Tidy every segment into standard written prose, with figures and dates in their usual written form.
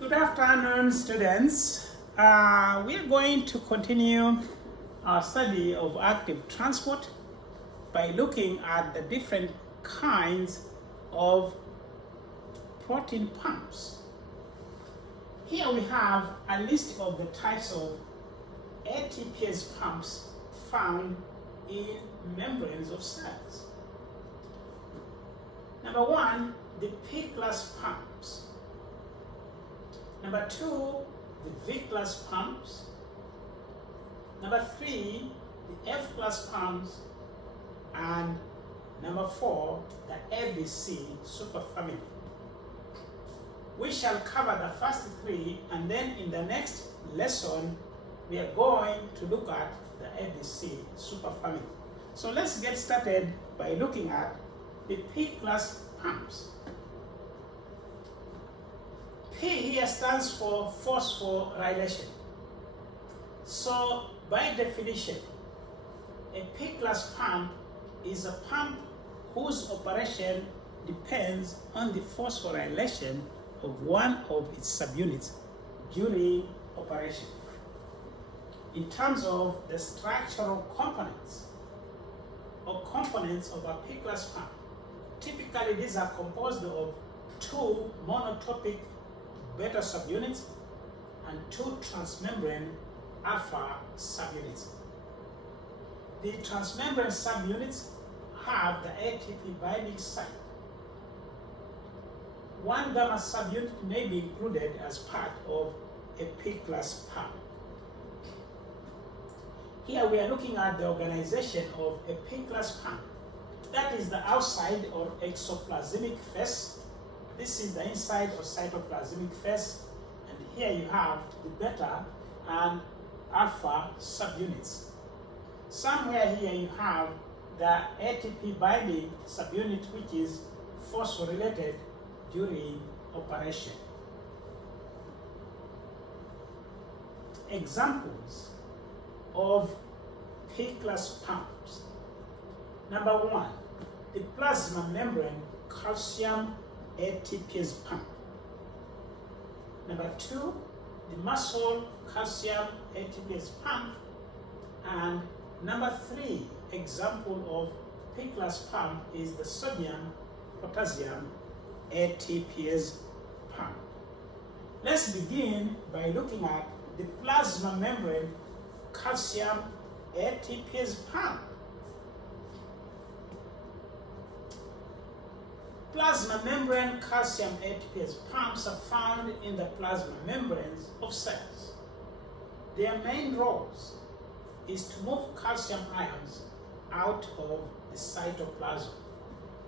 Good afternoon, students. We are going to continue our study of active transport by looking at the different kinds of protein pumps. Here we have a list of the types of ATPase pumps found in membranes of cells. Number one, the P-class pumps. Number two, the V-class pumps. Number three, the F-class pumps. And number four, the ABC superfamily. We shall cover the first three, and then in the next lesson, we are going to look at the ABC superfamily. So let's get started by looking at the P-class pumps. P here stands for phosphorylation. So by definition, a P-class pump is a pump whose operation depends on the phosphorylation of one of its subunits during operation. In terms of the structural components or components of a P-class pump, typically these are composed of two monotopic beta subunits and two transmembrane alpha subunits. The transmembrane subunits have the ATP binding site. One gamma subunit may be included as part of a P-class pump. Here we are looking at the organization of a P-class pump. That is the outside or exoplasmic face. This is the inside or cytoplasmic face, and here you have the beta and alpha subunits. Somewhere here you have the ATP binding subunit, which is phosphorylated during operation. Examples of P-class pumps. Number one, the plasma membrane calcium ATPase pump. Number two, the muscle calcium ATPase pump. And number three example of P-class pump is the sodium potassium ATPase pump. Let's begin by looking at the plasma membrane calcium ATPase pump. Plasma membrane calcium ATPase pumps are found in the plasma membranes of cells. Their main roles is to move calcium ions out of the cytoplasm.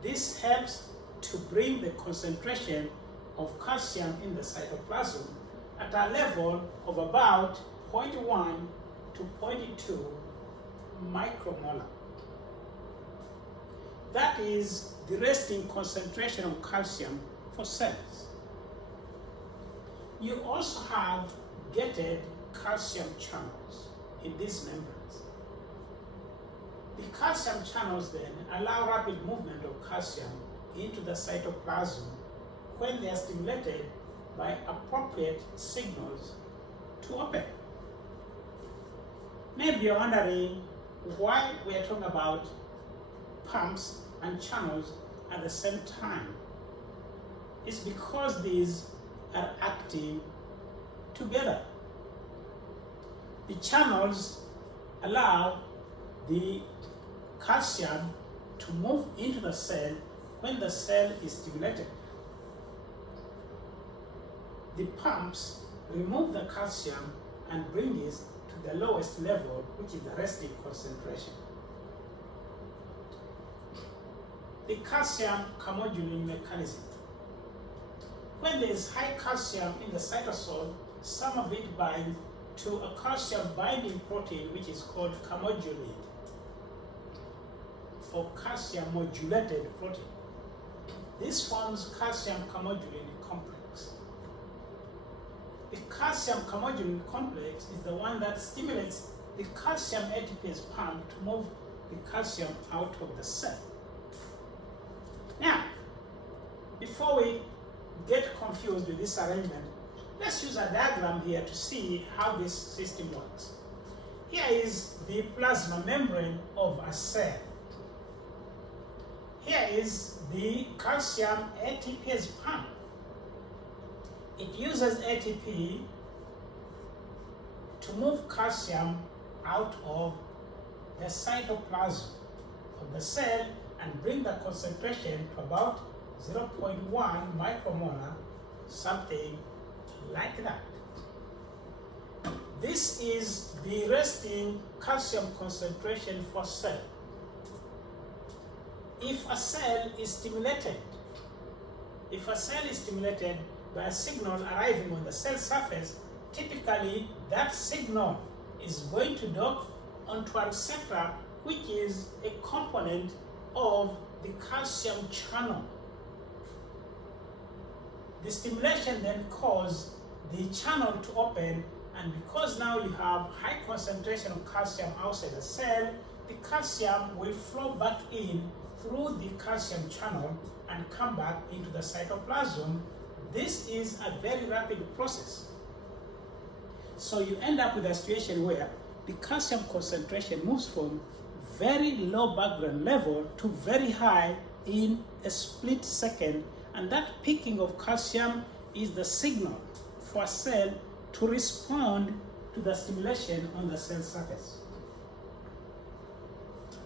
This helps to bring the concentration of calcium in the cytoplasm at a level of about 0.1 to 0.2 micromolar. That is the resting concentration of calcium for cells. You also have gated calcium channels in these membranes. The calcium channels then allow rapid movement of calcium into the cytoplasm when they are stimulated by appropriate signals to open. Maybe you're wondering why we are talking about pumps and channels at the same time. It's because these are acting together. The channels allow the calcium to move into the cell when the cell is stimulated. The pumps remove the calcium and bring it to the lowest level, which is the resting concentration. The calcium chymodulin mechanism. When there is high calcium in the cytosol, some of it binds to a calcium binding protein which is called chymodulin, or calcium modulated protein. This forms calcium chymodulin complex. The calcium chymodulin complex is the one that stimulates the calcium ATPase pump to move the calcium out of the cell. Now, before we get confused with this arrangement, Let's use a diagram here to see how this system works. Here is the plasma membrane of a cell. Here is the calcium ATPase pump. It uses ATP to move calcium out of the cytoplasm of the cell and bring the concentration to about 0.1 micromolar, something like that. This is the resting calcium concentration for cell. If a cell is stimulated by a signal arriving on the cell surface, typically that signal is going to dock onto a receptor, which is a component of the calcium channel. The stimulation then causes the channel to open, and because now you have high concentration of calcium outside the cell, the calcium will flow back in through the calcium channel and come back into the cytoplasm. This is a very rapid process. So you end up with a situation where the calcium concentration moves from very low background level to very high in a split second, and that peaking of calcium is the signal for a cell to respond to the stimulation on the cell surface.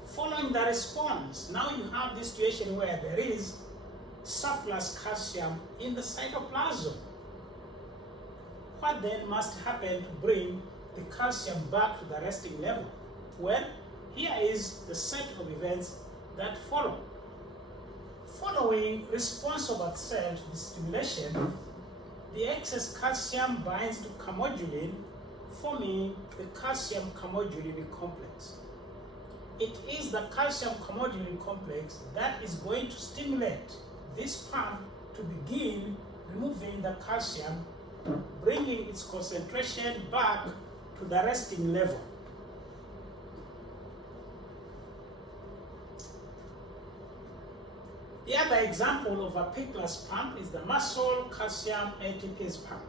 Following the response, now you have this situation where there is surplus calcium in the cytoplasm. What then must happen to bring the calcium back to the resting level? Well, here is the set of events that follow. Following response of a cell to the stimulation, the excess calcium binds to camodulin, forming the calcium camodulin complex. It is the calcium camodulin complex that is going to stimulate this pump to begin removing the calcium, bringing its concentration back to the resting level. The other example of a P-class pump is the muscle calcium ATPase pump.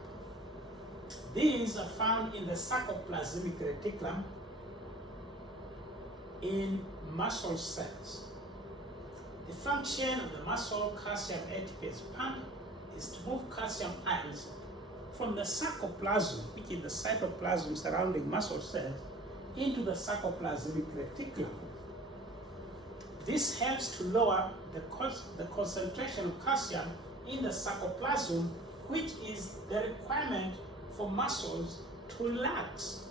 These are found in the sarcoplasmic reticulum in muscle cells. The function of the muscle calcium ATPase pump is to move calcium ions from the sarcoplasm, which is the cytoplasm surrounding muscle cells, into the sarcoplasmic reticulum. This helps to lower the concentration of calcium in the sarcoplasm, which is the requirement for muscles to relax.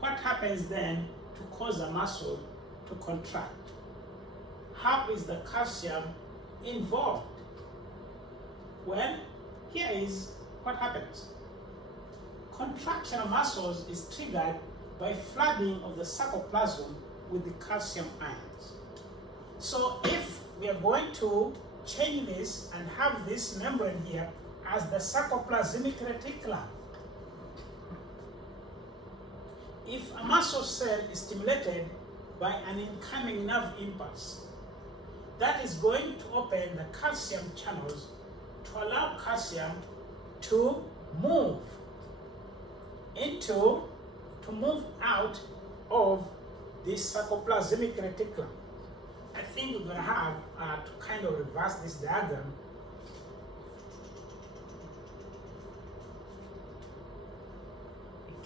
What happens then to cause a muscle to contract? How is the calcium involved? Well, here is what happens. Contraction of muscles is triggered by flooding of the sarcoplasm with the calcium ions. So if we are going to change this and have this membrane here as the sarcoplasmic reticulum, if a muscle cell is stimulated by an incoming nerve impulse, that is going to open the calcium channels to allow calcium to move out of this sarcoplasmic reticulum. I think we're going to have to kind of reverse this diagram.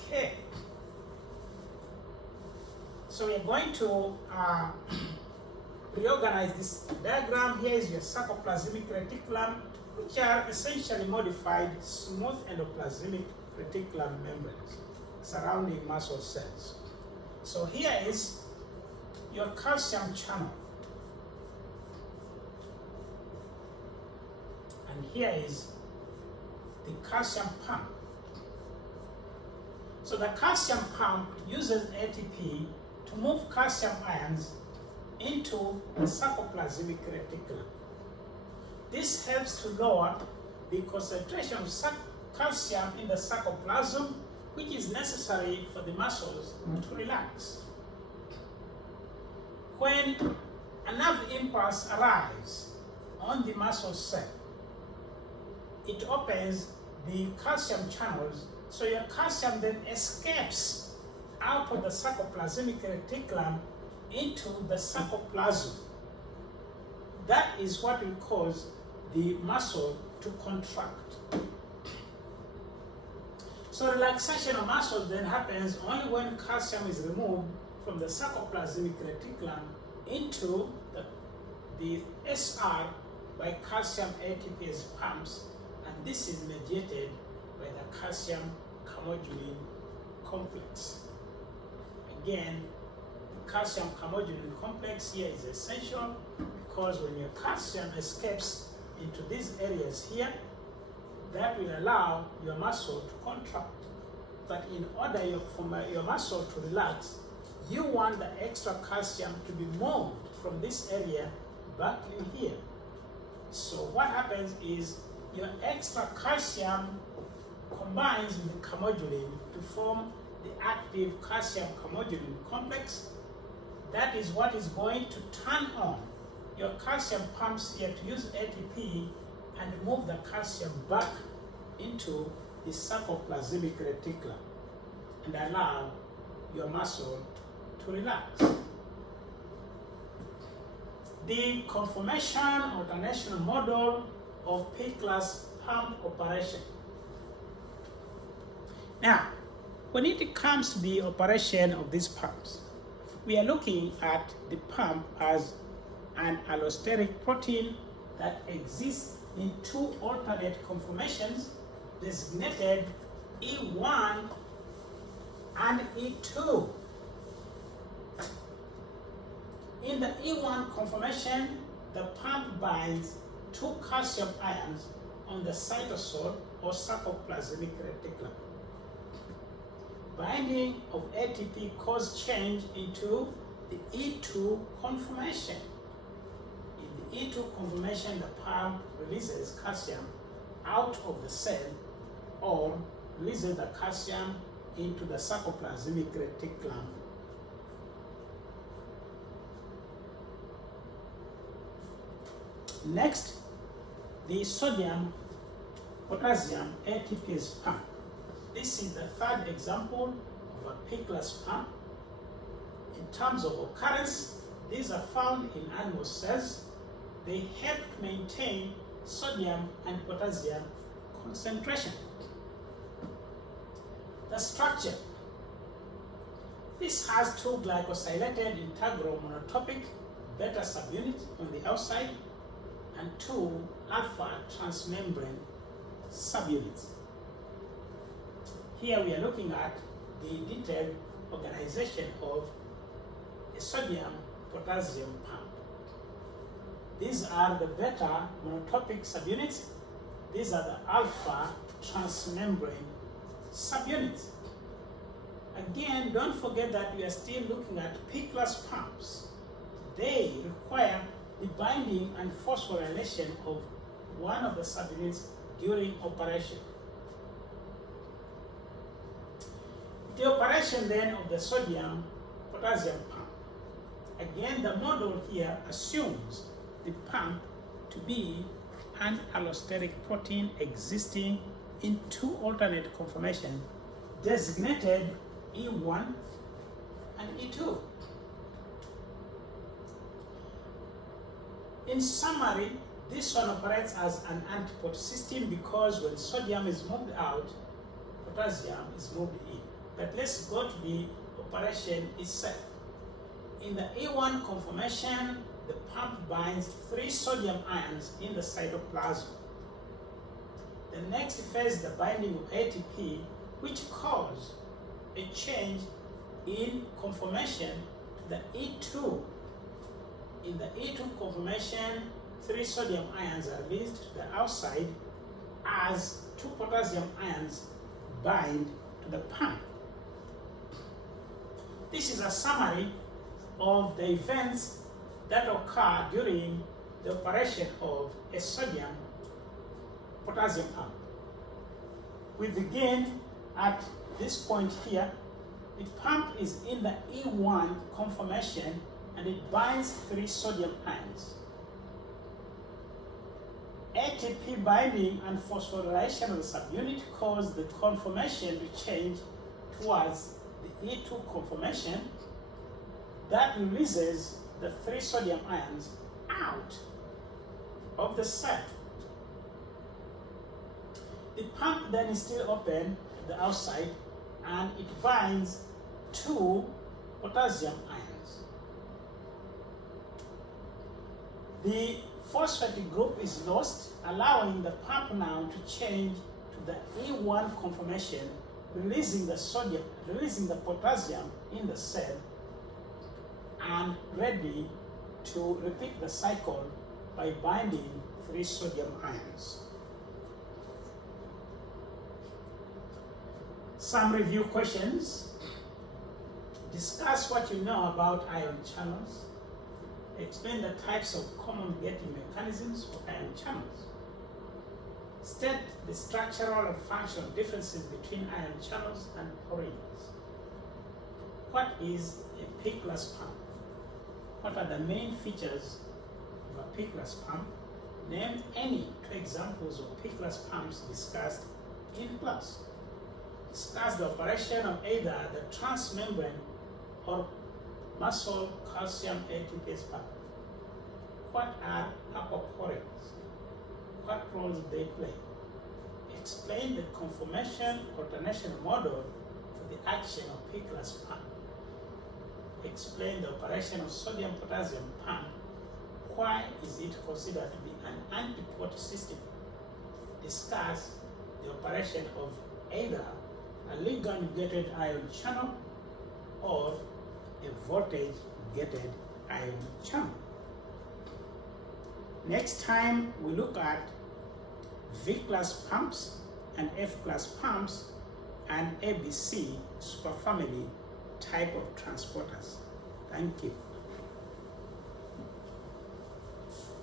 Okay. So we're going to reorganize this diagram. Here is your sarcoplasmic reticulum, which are essentially modified smooth endoplasmic reticulum membranes surrounding muscle cells. So here is your calcium channel, and here is the calcium pump. So the calcium pump uses ATP to move calcium ions into the sarcoplasmic reticulum. This helps to lower the concentration of calcium in the sarcoplasm, which is necessary for the muscles to relax. When a nerve impulse arrives on the muscle cell. It opens the calcium channels, so your calcium then escapes out of the sarcoplasmic reticulum into the sarcoplasm. That is what will cause the muscle to contract. So relaxation of muscles then happens only when calcium is removed from the sarcoplasmic reticulum into the SR by calcium ATPase pumps, and this is mediated by the calcium calmodulin complex. Again, the calcium calmodulin complex here is essential because when your calcium escapes into these areas here, that will allow your muscle to contract. But in order for your muscle to relax, you want the extra calcium to be moved from this area back in here. So what happens is your extra calcium combines with the calmodulin to form the active calcium calmodulin complex. That is what is going to turn on your calcium pumps here to use ATP and move the calcium back into the sarcoplasmic reticulum and allow your muscle to relax. The conformation alternation model of P-class pump operation. Now, when it comes to the operation of these pumps, we are looking at the pump as an allosteric protein that exists in two alternate conformations designated E1 and E2. In the E1 conformation, the pump binds two calcium ions on the cytosol or sarcoplasmic reticulum. Binding of ATP causes change into the E2 conformation. In the E2 conformation, the pump releases calcium out of the cell or releases the calcium into the sarcoplasmic reticulum. Next, the sodium potassium ATPase pump. This is the third example of a P-class pump. In terms of occurrence, these are found in animal cells. They help maintain sodium and potassium concentration. The structure. This has two glycosylated integral monotopic beta subunits on the outside and two alpha transmembrane subunits. Here we are looking at the detailed organization of a sodium potassium pump. These are the beta monotopic subunits. These are the alpha transmembrane subunits. Again, don't forget that we are still looking at P-class pumps. They require the binding and phosphorylation of one of the subunits during operation. The operation then of the sodium potassium pump. Again, the model here assumes the pump to be an allosteric protein existing in two alternate conformations designated E1 and E2. In summary, this one operates as an antipode system because when sodium is moved out, potassium is moved in. But let's go to the operation itself. In the E1 conformation, the pump binds 3 sodium ions in the cytoplasm. The next phase is the binding of ATP, which causes a change in conformation to the E2. In the E2 conformation, 3 sodium ions are released to the outside as 2 potassium ions bind to the pump. This is a summary of the events that occur during the operation of a sodium potassium pump. We begin at this point here. The pump is in the E1 conformation and it binds 3 sodium ions. ATP binding and phosphorylation of the subunit cause the conformation to change towards the E2 conformation that releases the 3 sodium ions out of the cell. The pump then is still open to the outside and it binds 2 potassium ions. The phosphate group is lost, allowing the pump now to change to the E1 conformation, releasing the potassium in the cell, and ready to repeat the cycle by binding 3 sodium ions. Some review questions. Discuss what you know about ion channels. Explain the types of common gating mechanisms for ion channels. State the structural and functional differences between ion channels and porins. What is a P-class pump? What are the main features of a P-class pump? Name any 2 examples of P-class pumps discussed in class. Discuss the operation of either the transmembrane or muscle calcium ATPase pump. What are aquaporins? What roles do they play? Explain the conformation alternation model for the action of P-class pump. Explain the operation of sodium-potassium pump. Why is it considered to be an anti-port system? Discuss the operation of either a ligand-gated ion channel or a voltage-gated ion channel. Next time we look at V-class pumps and F-class pumps and ABC superfamily type of transporters. Thank you.